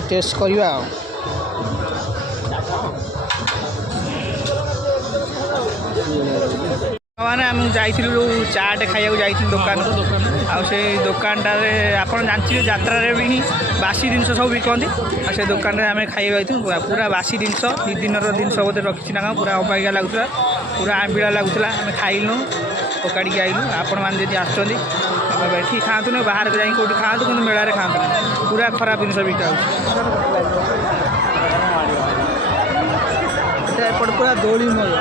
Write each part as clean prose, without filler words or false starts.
Test करवा मैंने आम जाइलु चाट खाइक जाइल दुकान से दुकानटार आप जानते यात्रा भी बासी जिन सब बिकती से दुकान में आम खाई पूरा बासी जिन दी दिन जिनस बोधे रखी ना पूरा अबागिया लगुला पूरा आंबिला लगुला आम खाइलु पकाड़ी आइलु आपण मैंने जी आसुँच खातु ना बाहर जाए कौटी खातु कि मेला खातु पूरा खराब जिन बिका एपट पूरा दोली मजा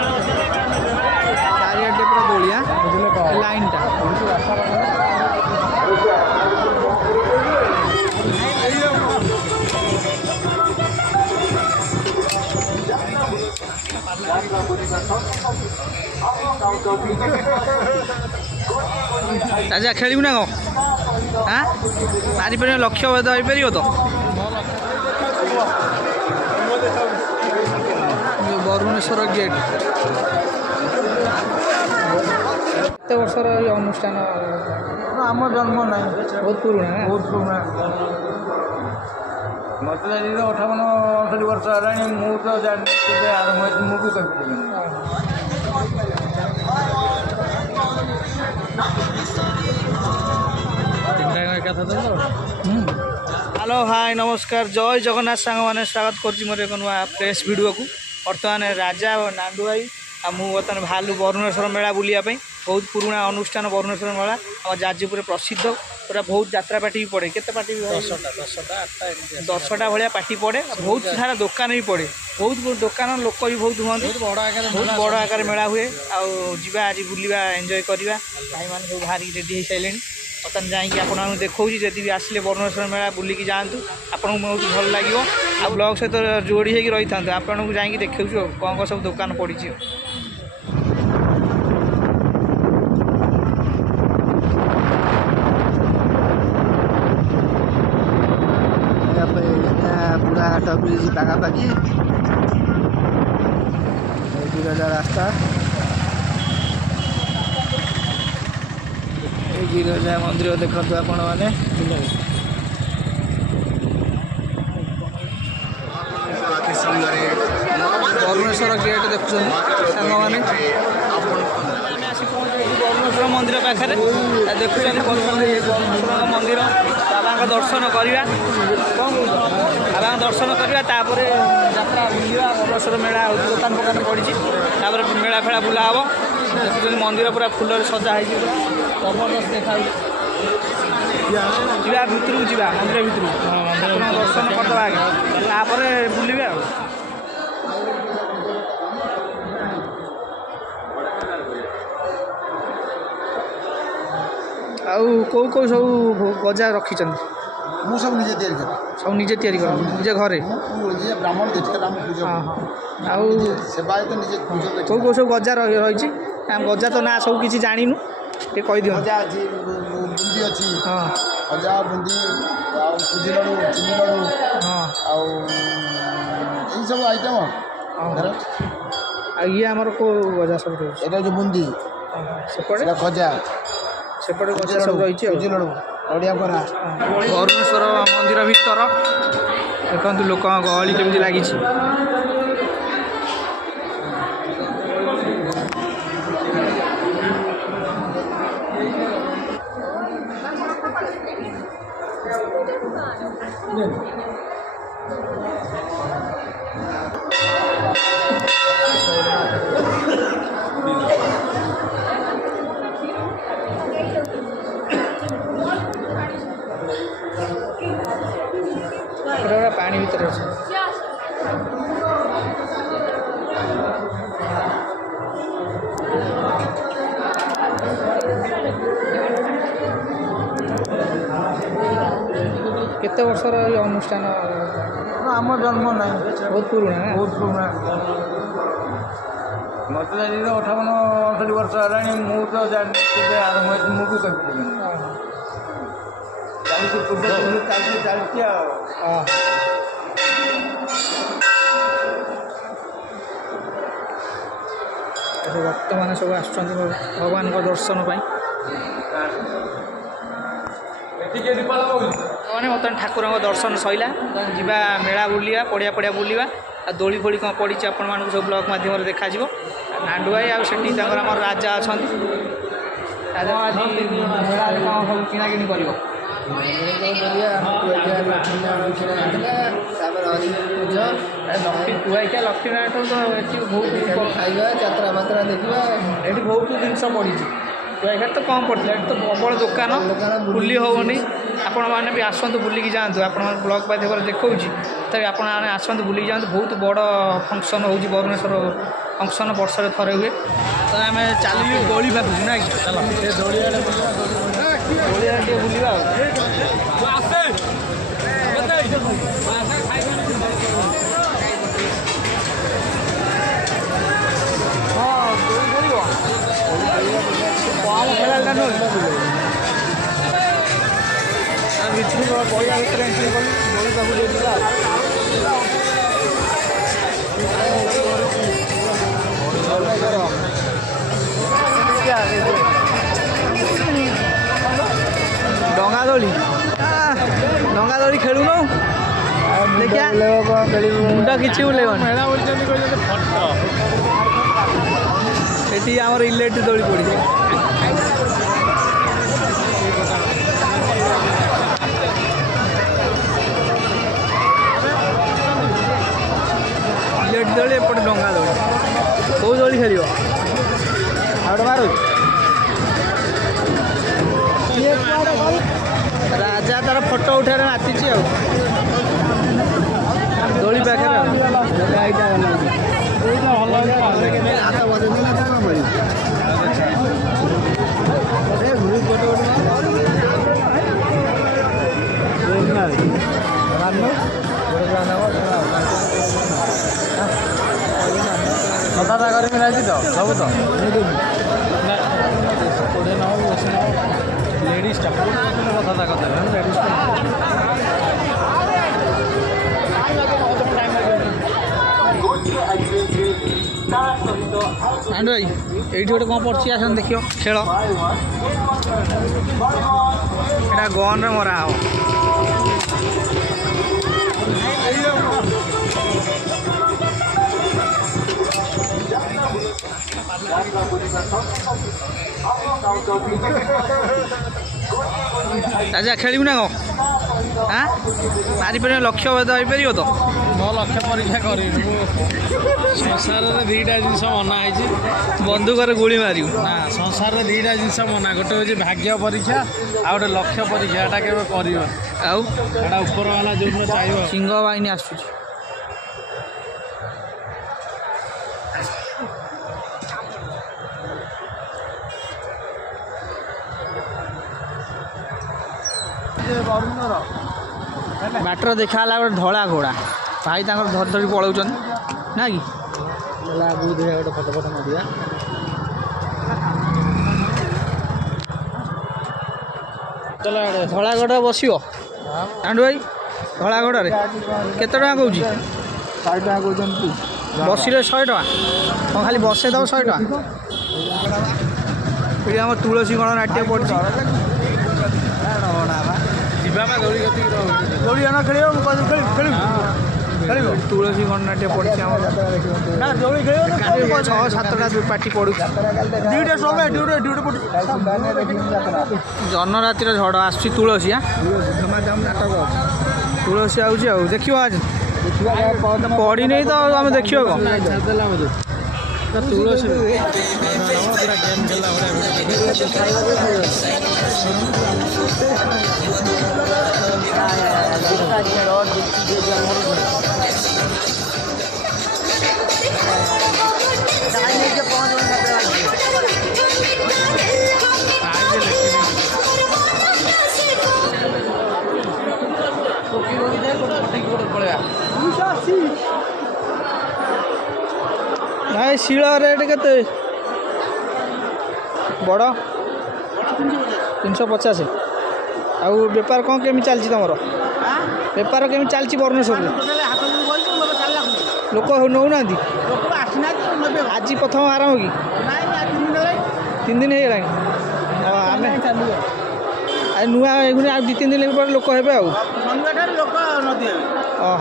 चारिटे पूरा दोलिया लाइन टा राजा खेलू ना कौन हाँ मारी पार लक्ष्य पार तो बरुणेश्वर गेट केते वर्षर अनुष्ठान आम जन्म ना बहुत पुराना बहुत पुराना मत 58-59 वर्ष है मुझे जानी आरंभ मुझे हेलो हाय नमस्कार जय जगन्नाथ सांग मैंने स्वागत कर मोर एक नुआ प्रेस वीडियो को बर्तमान राजा और नांदू भाई बर्तमान भालु बरुणेश्वर मेला बुलायापी बहुत पुराना अनुष्ठान बरुणेश्वर मेला आम जाजपुर प्रसिद्ध पूरा बहुत यात्रा पार्टी भी पड़े केते पार्टी भी 10टा भाया पार्टी पड़े बहुत सारा दुकान भी पड़े बहुत दुकान लोक भी बहुत हुआ बहुत बड़ आकार मेला हुए आवा आज बुलवा एंजॉय करवा भाई मैंने सब बाहर रेडी हो सारे बर्तमान जाकि आपको देखा जदि भी आसिले बरुणेश्वर मेला बुलिकी जातु आपको बहुत भल लगे आ ब्लॉग सहित जोड़ी होगी रही था आपको जाकि देखा कौन कौन सब दुकान पड़ी पूरा हाट ब्रिज पाखापाखि बिरजा रास्ता बिरजा मंदिर देखु आपण मैंने बरुणेश्वर गेट देखुं सांग मैंने बरुणेश्वर मंदिर पाखे देखुं बरुणेश्वर मंदिर बाबा दर्शन करवा बाबा दर्शन करवा तापर यात्रा बुलवा बरुणेश्वर मेला दुकान फुकान पड़ी मेला फेला बुला हम देखुं मंदिर पूरा फुल सजा हो जबरदस्त देखा जा भितर को जा मंदिर भितर दर्शन करदे आगे तापर बुलवा कौ कौ सब गजा रखी मु सब निजे तैयारी कर सब निजे तैयारी कर निजे घरे ब्राह्मण देखते पूजा आउ सेवायत निजे कौ कौ सब गजा रही गजा तो ना सब किसी जानू ये कही दियो गजा अच्छी बुंदी अच्छी हाँ गजा बुंदी सुजी लड़ू चीनी लड़ू हाँ यही सब आइटम ये आमर को गजा सब रही एटा जो बुंदी सेपटे गजा सेपटे गजा सब रही सुजी लड़ू नड़िया बरा बरुणेश्वर मंदिर भीतर देखु लोक गहली केमती लगी पानी भीतर अच्छे केते वर्षर अनुष्ठान आम जन्म ना बहुत पुराना बहुत पुराना मत 58-59 वर्ष है मुझे जानी आरंभ मुझे चलती भक्त मैंने सब आसुँच भगवान दर्शन ବର୍ତ୍ତମାନ ଠାକୁରଙ୍କ ଦର୍ଶନ ସଇଲା ଯିବା ମେଳା ବୁଲିବା ପଡ଼ିଆ ବୁଲିବା ଆଉ ଦୋଳି ଫୋଳି କ'ଣ ପଡ଼ିଛି ଆପଣମାନଙ୍କୁ ସବୁ ବ୍ଲଗ୍ ମାଧ୍ୟମରେ ଦେଖାଯିବ। ନାଣ୍ଡୁ ଭାଇ ଆଉ ସେଠି ତାଙ୍କର ଆମର ରାଜା ଅଛନ୍ତି। ରାଜା ଆଜି ମେଳାରେ କ'ଣ ସବୁ କିଣାକିଣି କରିବ? ଲକ୍ଷ୍ମୀନାରାୟଣ ତ ଏଠି ବହୁତ ଖାଇବା ଯାତ୍ରା ମାତ୍ରା ଦେଖିବା। ଏଠି ବହୁତ ଜିନିଷ ପଡ଼ିଛି। କୁଆଖାଇ ତ କମ୍ ପଡ଼ିଥିଲା, ଏଠି ତ ପ୍ରବଳ ଦୋକାନ ବୁଲି ହେବନି। ଆପଣମାନେ ବି ଆସନ୍ତୁ ବୁଲିକି ଯାଆନ୍ତୁ। ଆପଣମାନେ ବ୍ଲଗ୍ ମାଧ୍ୟମରେ ଦେଖାଉଛି, ତଥାପି ଆପଣମାନେ ଆସନ୍ତୁ ବୁଲିକି ଯାଆନ୍ତୁ। ବହୁତ ବଡ଼ ଫଙ୍କସନ୍ ହେଉଛି ବରୁଣେଶ୍ୱର ଫଙ୍କସନ୍, ବର୍ଷରେ ଥରେ ହୁଏ। ତ ଆମେ ଚାଲିଲୁ ଦୋଳି ପାଖକୁ ନା କି? ଚାଲ ସେ ଦୋଳିଆଡ଼େ ଟିକେ ବୁଲିବା ଆଉ। ହଁ ଦୋଳି ଖେଳିବ କମ୍ ଖେଳାଳିଟା ନୁହେଁ ଭିତରୁ ପଡ଼ିଆ ଭିତରେ ଏଣ୍ଟ୍ରି କଲି ଦୋଳି ପାଖକୁ ଟିକେ ଯିବା ଡଙ୍ଗା ଦୋଳି ଖେଳୁନୁ ଦେଖିଆ ମୁଣ୍ଡ କିଛି ବୁଲେଇବନି। ଏଠି ଆମର ଇଲେକ୍ଟ୍ରିକ୍ ଦୋଳି ପଡ଼ିଛି। ଇଲେକ୍ଟ୍ରିକ୍ ଦୋଳି ଏପଟେ ଡଙ୍ଗା ଦୋଳି। କେଉଁ ଦୋଳି ଖେଳିବ? ଆଉ ଗୋଟେ ମାରୁ ରାଜା ତାର ଫଟୋ ଉଠାଇରେ ନାଚିଛି ଆଉ ଦୋଳି ପାଖରେ। କଥାଟା କରିବି ନାଇଁ ତ ସବୁ ତ ଲେଡ଼ିଜ୍ଟା କଥାଟା କଥା ଲେଡ଼ିଜ୍ଟା ନାଣ୍ଡୁ ଭାଇ ଏଇଠି ଗୋଟେ କ'ଣ ପଡ଼ିଛି ଆସନ୍ତୁ ଦେଖିବ ଖେଳ। ଏଇଟା ଗନ୍ରେ ମରା ହବ। ରାଜା ଖେଳିବୁ ନା କ'ଣ? ହାଁ ମାରିପାରିବ? ଲକ୍ଷ୍ୟ ଭେଦ ହେଇପାରିବ ତ? ମୋ ଲକ୍ଷ୍ୟ ପରୀକ୍ଷା କରିବି। ସଂସାରରେ ଦୁଇଟା ଜିନିଷ ମନା ହେଇଛି। ବନ୍ଧୁକରେ ଗୁଳି ମାରିବୁ ନା, ସଂସାରରେ ଦୁଇଟା ଜିନିଷ ମନା। ଗୋଟେ ହେଉଛି ଭାଗ୍ୟ ପରୀକ୍ଷା, ଆଉ ଗୋଟେ ଲକ୍ଷ୍ୟ ପରୀକ୍ଷା। ଏଇଟା କେବେ କରିବନି। ଆଉ ଏଇଟା ଉପର ବାଲା ଯେଉଁଦିନ ଚାହିଁବ। ସିଂହ ବାହିନୀ ଆସୁଛି। ବାଟରେ ଦେଖା ହେଲା ଗୋଟେ ଧଳା ଘୋଡ଼ା। ଭାଇ ତାଙ୍କର ଧରି ଧରି ପଳାଉଛନ୍ତି ନା କି? ଆଗକୁ ଦେଖିବା ଗୋଟେ ଫଟୋ ମାରିବା। ଧଳା ଘୋଡ଼ା ବସିବ ନାଣ୍ଡୁ ଭାଇ? ଧଳା ଘୋଡ଼ାରେ କେତେ ଟଙ୍କା କହୁଛି? 100 ଟଙ୍କା କହୁଛନ୍ତି। ବସିଲେ 100 ଟଙ୍କା? କ'ଣ ଖାଲି ବସେଇ ଦେବ 100 ଟଙ୍କା? ଏଠି ଆମର ତୁଳସୀ ଗଣନାଟ୍ୟ ପଡ଼ିଛି। ଯିବା ବା ଦୋଳି କତିକି ଦୋଳି ଆଣ ଖେଳିବ। ମୁଁ କହିଲି ଖେଳିବୁ ଖେଳିବ। ତୁଳସୀ ଗଣନାଟ୍ୟ ପଡ଼ିଛି ଆମର। ନା ଦୋଳି ଖେଳିବ 6-7ଟା ପାର୍ଟି ପଡ଼ୁଛି। ଦୁଇଟା ସମୟ ଜନରାତିର ଝଡ଼ ଆସୁଛି। ତୁଳସୀ ନାଟକ ତୁଳସୀ ଆଉଛି ଆଉ ଦେଖିବ। ଆଜି ପଡ଼ିନି ତ ଆମେ ଦେଖିବ କ'ଣ? ତୁଳସୀ ନାଇଁ ଶିଳ ରେଟ୍ କେତେ? ବଡ଼ 350। ଆଉ ବେପାର କ'ଣ କେମିତି ଚାଲିଛି ତୁମର? ବେପାର କେମିତି ଚାଲିଛି ବରୁଣେଶ୍ୱରରେ? ଲୋକ ନେଉନାହାନ୍ତି? ଆଜି ପ୍ରଥମ ଆରମ୍ଭ କି? 3 ଦିନ ହେଇଗଲାଣି। ଆମେ नुआ एगुनी आ 2-3 दिन पर लोक हेबे आ शनिवार ठाରୁ ଲୋକ ନଦୀ ହେବେ।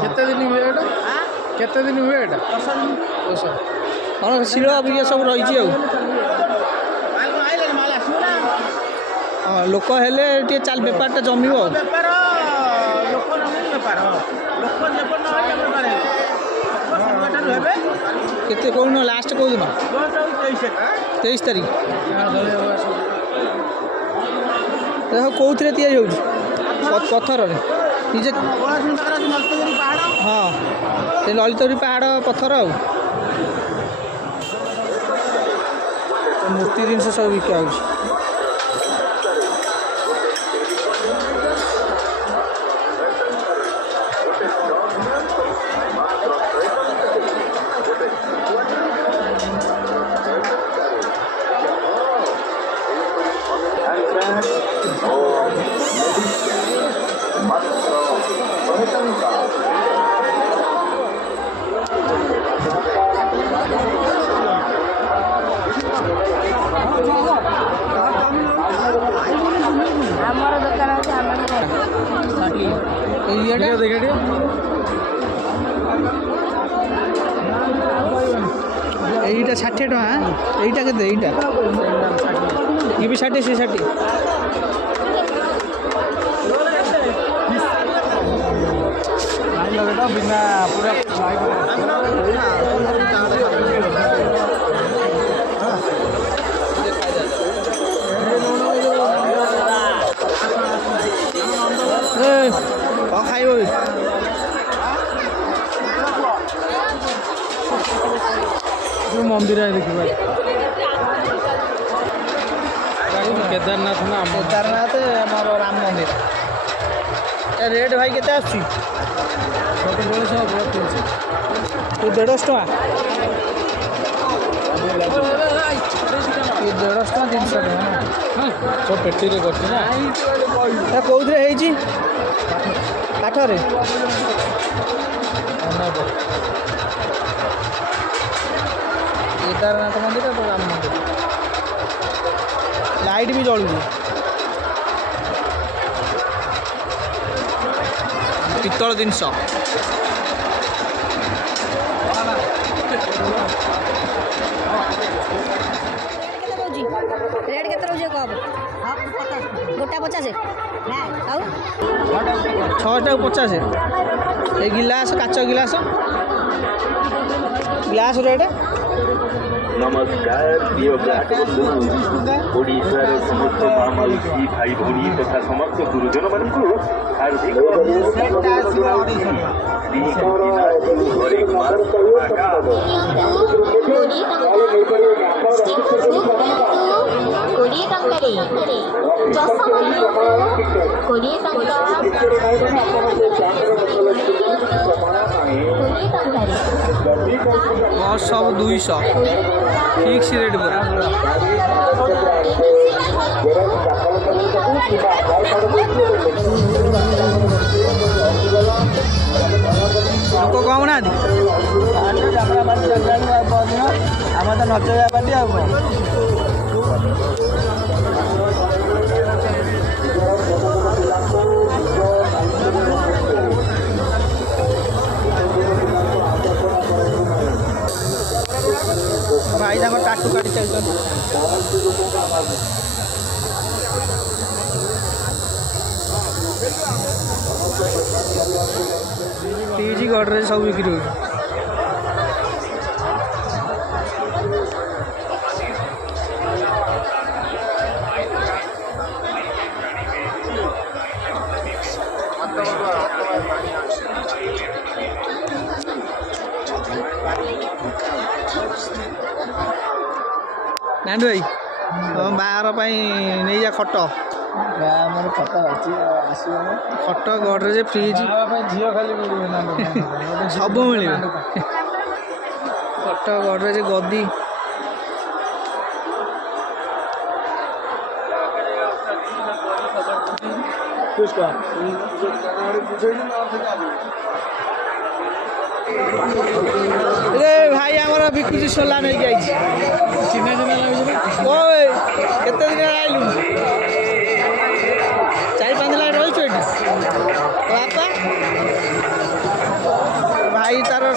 କେତେ ଦିନ ହୁଏ ଏଇଟା? କେତେ ଦିନ ହୁଏ ଏଇଟା? 10 ଦିନ। ହଁ ଶିଳ ଅବିକା ସବୁ ରହିଛି ଆଉ ମାଲ ଆଇଲାଣି, ମାଲ ଆସିବ ନା। ହଁ ଲୋକ ହେଲେ ଟିକେ ଚାଲ ବେପାରଟା ଜମିବ ଆଉ ବେପାର ଲୋକ ନହେଲେ ବେପାର ଲୋକ ଯେପର୍ଯ୍ୟନ୍ତ ନ ହେଲେ ବେପାର ହେବେ। ଲୋକ ଶନିବାର ଠାରୁ ହେବେ। କେତେ କୋଉଦିନ ଲାଷ୍ଟ କୋଉଦିନ? 23 ତାରିଖ। ଦେଖ କେଉଁଥିରେ ତିଆରି ହେଉଛି? ପଥରରେ ନିଜେ ନଲତଗିରି ପାହାଡ଼। ହଁ ସେ ଲଳିତଗିରି ପାହାଡ଼ ପଥର ଆଉ ମୂର୍ତ୍ତି ଜିନିଷ ସବୁ ବିକା ହେଉଛି। ଆମର ଦୋକାନ ଅଛି এইটা 60 টাকা। এইটা কেতে? এইটা ये भी 60 से 60 बिना पूरा कौन खाइब? मंदिर है देखिए केदारनाथ ना केदारनाथ आमर राम मंदिर। रेट भाई केते आछी? 150 तो 150 टका। ये 150 टका 300 टका ना सब पेटी रे करछ ना कौन है काठरे? केदारनाथ मंदिर तो राम मंदिर। लाइट भी जलुଛି। पितल जिनस रेट केते रोजे कब गोटा 50 आउ 6टा 50। ये गिलास काच गिलास ग्लास रेट नमस्कार प्रिय ग्राहक बंधु ओडिशार समस्त माँ माउसी भाई भौणी तथा समस्त गुरुजन मानू हार्दिक सब 200 फिक्स रेट पूरा। लोक कम ना आम तो नचया पार्टी आ भाई टाटू काटी चलते फ्रिज गडरेज सब बिक्री हो। नांदू भाई बाहर नहीं जा खट खट अच्छी खट गडरेज फ्रिज झील खाली सब मिल खट गडरेज गदी भाई आमर बिकुची सोला नहीं जाइए चिन्ह चिन्ह लगे केते दिन आइलु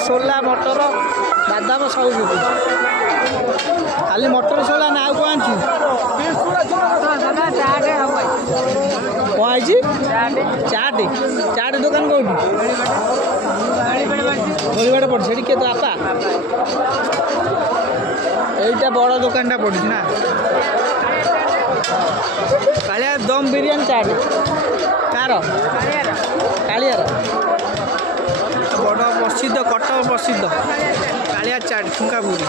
ସୋଲା ମଟର ବାଦାମ ସବୁ ବିକୁଛି। ଖାଲି ମଟର ସୋଲା ନା ଆଉ କ'ଣ ଆଣିଛୁ? କ'ଣ ହେଇଛି? ଚାଟେ ଚାଟେ ଦୋକାନ କେଉଁଠି? ଗୋଳିବାଟ ପଡ଼ୁଛି ସେଠି କିଏ ତୋ ବାପା? এইটা বড় দোকানটা পড়ছে না কালিয়ার দম বিরিয়ানি চাট কার কালিয়ার বড় প্রসিদ্ধ কটক প্রসিদ্ধ কালিয়ার চাট ঠুঙ্কা পুরি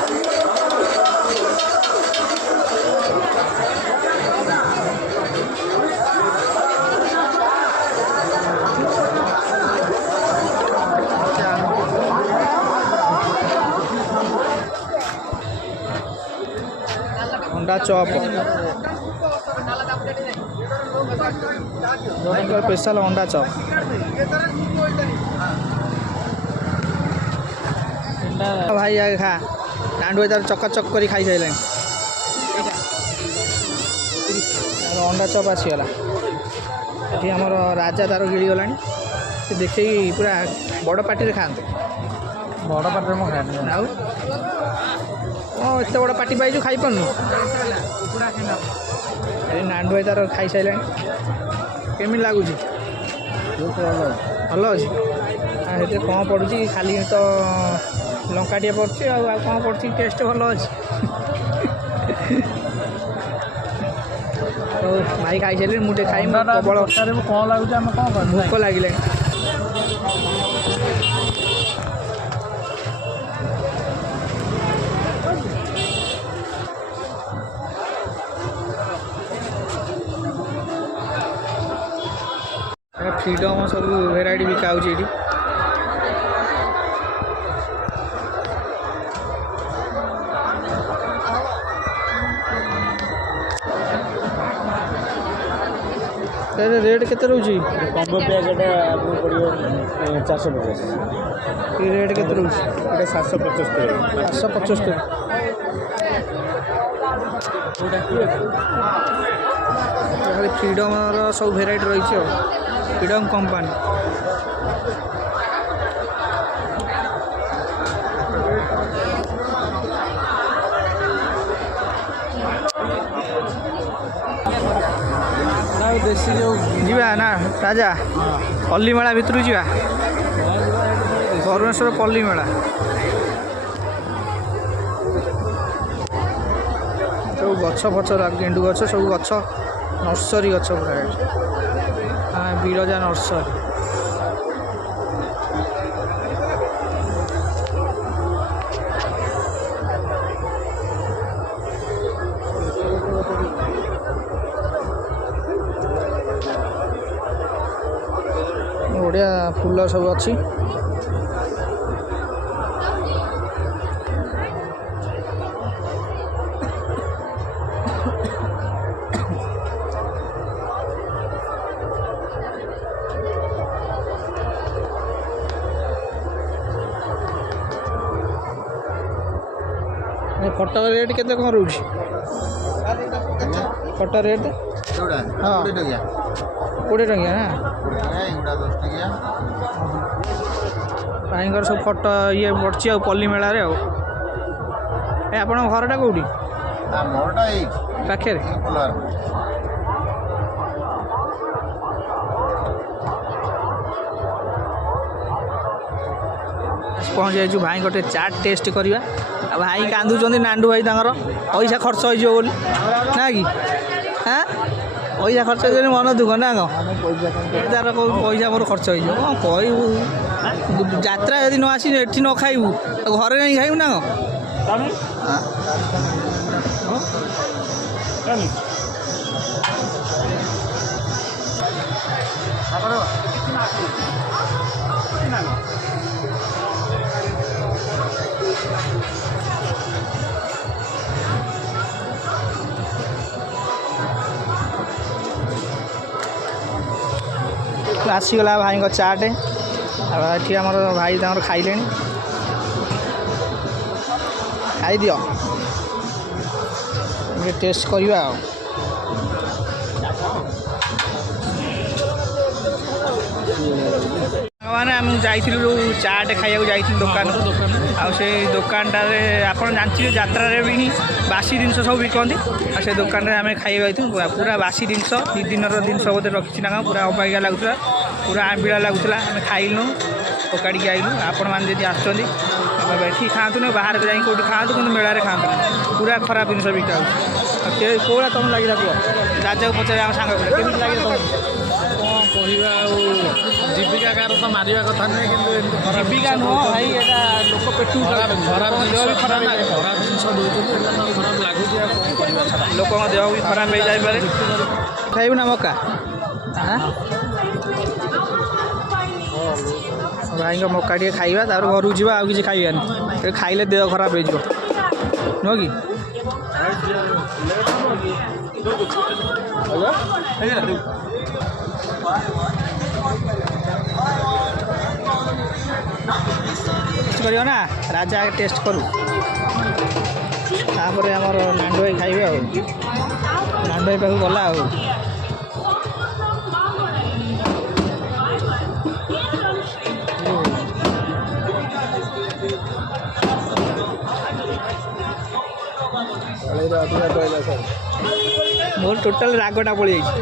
अंडा चॉप स्पेशल अंडा चॉप भाई आगे खा नांडू तार चकाचक कर खाई सारे अंडा चॉप आसीगला ये आम राजा तार गिड़ी गला देखे पूरा बड़ पार्टी खाते ବଡ଼ ପାଟିରେ ମୁଁ ଖାଏନି। आउ एत बड़ पार्टी पाइଛୁ खाई पारनु नांडू भाई तार खाई सारे केमी लगुच भल अच्छे ये कौन पड़ू खाली तो लंका टे पड़े कौन पड़ी टेस्ट भल अच्छे तो भाई खाई सारे मुझे खाई प्रबल କଣ ଲାଗୁଛି ଆମେ କଣ କରିବୁ? भोक लगे फ्रीडम सब भेराइटी बिका हो रेट केते रोची कम्बो प्याकेट आपको पड़ियो 450। ये रेट केते रोची एटा 775। 775 खाली फ्रीडम सब भेराइटी रही फ्रीडम कंपानी देसी जो जीवा ना राजा पल्ली मेला भितर जीवा भुवनेश्वर पल्ली मेला सब गछ फच गेंडू गछ सब गछ नर्सरी गछ पूरा हाँ बिरजा नर्सरी बढ़िया फूल सब अच्छी फटो रेट केते कौन रोच फटो रेट हाँ 20 टंकिया ना भाई सब फटो ये पड़ी पल्ली मेल आप घरटा कौटी पाखे पहुँच जाइए भाई गोटे चाट टेस्ट करवा भाई कांदुंच नांडू भाई तर पैसा खर्च हो ना कि हाँ पैसा खर्च हो मन दुख ना कौन तार पैसा मोर खर्च हो कहू यात्रा यदि न आसी एठी न खाइबू घरे नहीं खाइबू ना आसीगला भाई चाट ये आम भाई तर खाइले खाई दियो टेस्ट करवा ସାଙ୍ଗମାନେ ଆମେ ଯାଇଥିଲୁ ଯେଉଁ ଚାଟ୍ ଖାଇବାକୁ ଯାଇଥିଲୁ ଦୋକାନ ଆଉ ସେଇ ଦୋକାନଟାରେ ଆପଣ ଜାଣିଥିବେ ଯାତ୍ରାରେ ବି ହିଁ ବାସି ଜିନିଷ ସବୁ ବିକନ୍ତି ଆଉ ସେ ଦୋକାନରେ ଆମେ ଖାଇବାକୁ ଯାଇଥିଲୁ ପୁରା ବାସି ଜିନିଷ 2 ଦିନର ଜିନିଷ ବୋଧେ ରଖିଛି ନା ପୁରା ଅବାଗିଆ ଲାଗୁଥିଲା ପୁରା ଆମ୍ବିଳା ଲାଗୁଥିଲା ଆମେ ଖାଇଲୁ ପକାଡ଼ିକି ଆଇଲୁ ଆପଣମାନେ ଯଦି ଆସୁଛନ୍ତି ଏଠି ଖାଆନ୍ତୁନି ବାହାରକୁ ଯାଇକି କେଉଁଠି ଖାଆନ୍ତୁ କିନ୍ତୁ ମେଳାରେ ଖାଆନ୍ତୁନି ପୁରା ଖରାପ ଜିନିଷ ବିକା ହେଉଛି ଆଉ କେଉଁଭଳିଆ ତୁମକୁ ଲାଗିଲା କୁହ ରାଜାକୁ ପଚାରି ଆମ ସାଙ୍ଗ କେମିତି ଲାଗିଲା ତୁମକୁ କ'ଣ କହିବା ଆଉ ଜୀବିକା କାହାର ତ ମାରିବା କଥା ନୁହେଁ କିନ୍ତୁ ଏମିତି ଜୀବିକା ନୁହଁ ଭାଇ ଏଇଟା ଲୋକ ପେଟୁ ଖରାପ ଖରାପ ଜିନିଷ ଦେଉଛନ୍ତି ଖରାପ ଲାଗୁଛି ଆଉ କ'ଣ କରିବା ଛଡ଼ା ଲୋକଙ୍କ ଦେହ ବି ଖରାପ ହେଇଯାଇପାରେ ଖାଇବୁ ନା ମକା ଭାଇଙ୍କ ମକା ଟିକେ ଖାଇବା ତାପରେ ଘରକୁ ଯିବା ଆଉ କିଛି ଖାଇବାନି ଖାଇଲେ ଦେହ ଖରାପ ହେଇଯିବ ନୁହଁ କି କରିବ ନା ରାଜା ଆଗେ ଟେଷ୍ଟ କରୁ ତାପରେ ଆମର ନାଣ୍ଡୁ ଭାଇ ଖାଇବେ ଆଉ ନାଣ୍ଡୁ ଭାଇ ପାଖକୁ ଗଲା ଆଉ ମୋର ଟୋଟାଲ ରାଗଟା ପଳେଇଯାଇଛି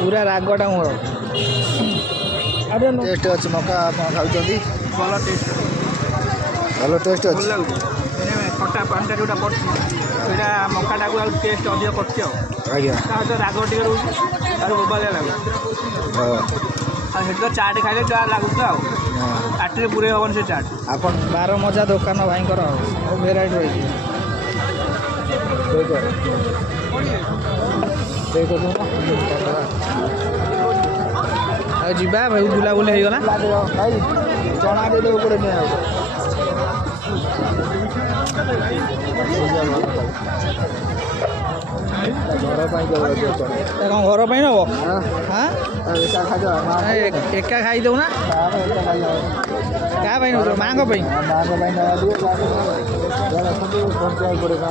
ପୁରା ରାଗଟା ମୋର ଟେଷ୍ଟ ଅଛି ମକା ଆପଣ ଖାଉଛନ୍ତି ଭଲ ଟେଷ୍ଟ ଭଲ ଟେଷ୍ଟ ଅଛି ଖଟା ପାଣିଟା ଯେଉଁଟା ପଡ଼ୁଛି ସେଇଟା ମକାଟାକୁ ଆଉ ଟେଷ୍ଟ ଅଧିକ କରୁଛି ଆଉ ଆଜ୍ଞା ତା ସହିତ ରାଗ ଟିକେ ରହୁଛି ତାର ବୋବାଲିଆ ଲାଗୁଛି ହଁ ଆଉ ସେଠି ତ ଚାଟ୍ ଖାଇଲେ ଯାହା ଲାଗୁଛି ଆଉ ପାଟିରେ ପୁରେଇ ହେବନି ସେ ଚାଟ୍ ଆପଣ ବାର ମଜା ଦୋକାନ ଭାଇଙ୍କର ଆଉ ଭେରାଇଟି ରହିଛି ଆଉ ଯିବା ଭାଇ ବୁଲାବୁଲି ହେଇଗଲା ଭାଇ ଚଣା ଦେଇଦେବ ଗୋଟେ ନିଆ ଘର ପାଇଁ କ'ଣ ଘର ପାଇଁ ନେବ ହଁ ଏକା ଖାଇଦେବା ଏକା ଖାଇଦେଉ ନା କାହା ପାଇଁ ନେଉଛ ମାଆଙ୍କ ପାଇଁ ମାଙ୍କ ପାଇଁ ନେବା ଟିକେ ପହଞ୍ଚିବାକୁ ପଡ଼ିବ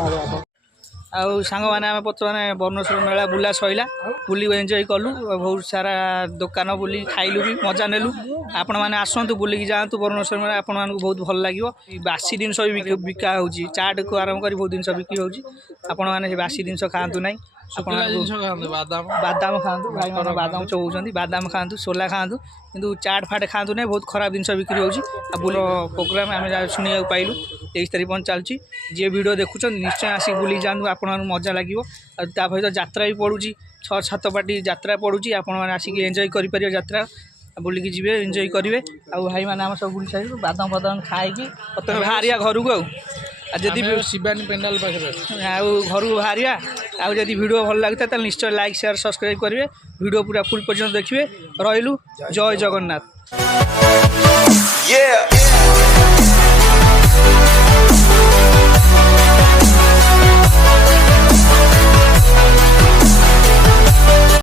ଆଉ ସାଙ୍ଗମାନେ ଆମେ ବର୍ତ୍ତମାନ ବରୁଣେଶ୍ୱର ମେଳା ବୁଲା ସଇଲା ବୁଲି ଏନ୍ଜୟ କଲୁ ବହୁତ ସାରା ଦୋକାନ ବୁଲି ଖାଇଲୁ ବି ମଜା ନେଲୁ ଆପଣମାନେ ଆସନ୍ତୁ ବୁଲିକି ଯାଆନ୍ତୁ ବରୁଣେଶ୍ୱର ମେଳା ଆପଣମାନଙ୍କୁ ବହୁତ ଭଲ ଲାଗିବ ବାସି ଜିନିଷ ବି ବିକା ହେଉଛି ଚାଟ୍କୁ ଆରମ୍ଭ କରି ବହୁତ ଜିନିଷ ବିକ୍ରି ହେଉଛି ଆପଣମାନେ ସେ ବାସି ଜିନିଷ ଖାଆନ୍ତୁ ନାହିଁ ବାଦାମ ଖାଆନ୍ତୁ ଭାଇମାନେ ବାଦାମ ଚୋଉଛନ୍ତି ବାଦାମ ଖାଆନ୍ତୁ ସୋଲା ଖାଆନ୍ତୁ କିନ୍ତୁ ଚାଟ୍ ଫାଟ୍ ଖାଆନ୍ତୁ ନାହିଁ ବହୁତ ଖରାପ ଜିନିଷ ବିକ୍ରି ହେଉଛି ଆଉ ବୁଲ ପ୍ରୋଗ୍ରାମ୍ ଆମେ ଶୁଣିବାକୁ ପାଇଲୁ 23 ତାରିଖ ପର୍ଯ୍ୟନ୍ତ ଚାଲୁଛି ଯିଏ ଭିଡ଼ିଓ ଦେଖୁଛନ୍ତି ନିଶ୍ଚୟ ଆସିକି ବୁଲିକି ଯାଆନ୍ତୁ ଆପଣମାନଙ୍କୁ ମଜା ଲାଗିବ ଆଉ ତା ସହିତ ଯାତ୍ରା ବି ପଡ଼ୁଛି 6-7 ପାର୍ଟି ଯାତ୍ରା ପଡ଼ୁଛି ଆପଣମାନେ ଆସିକି ଏନ୍ଜୟ କରିପାରିବେ ଯାତ୍ରା ବୁଲିକି ଯିବେ ଏନ୍ଜୟ କରିବେ ଆଉ ଭାଇମାନେ ଆମେ ସବୁ ବୁଲି ସାରିବୁ ବାଦାମ ଫାଦାମ ଖାଇକି ପ୍ରଥମେ ବାହାରିବା ଘରକୁ ଆଉ ଯଦି ଶିବାନୀ ପେଣ୍ଡାଲ ପାଖରେ ଆଉ ଘରକୁ ବାହାରିବା ଆଉ ଯଦି ଭିଡ଼ିଓ ଭଲ ଲାଗୁଥାଏ ତାହେଲେ ନିଶ୍ଚୟ ଲାଇକ୍ ସେୟାର ସବସ୍କ୍ରାଇବ୍ କରିବେ ଭିଡ଼ିଓ ପୁରା ଫୁଲ୍ ପର୍ଯ୍ୟନ୍ତ ଦେଖିବେ ରହିଲୁ ଜୟ ଜଗନ୍ନାଥ।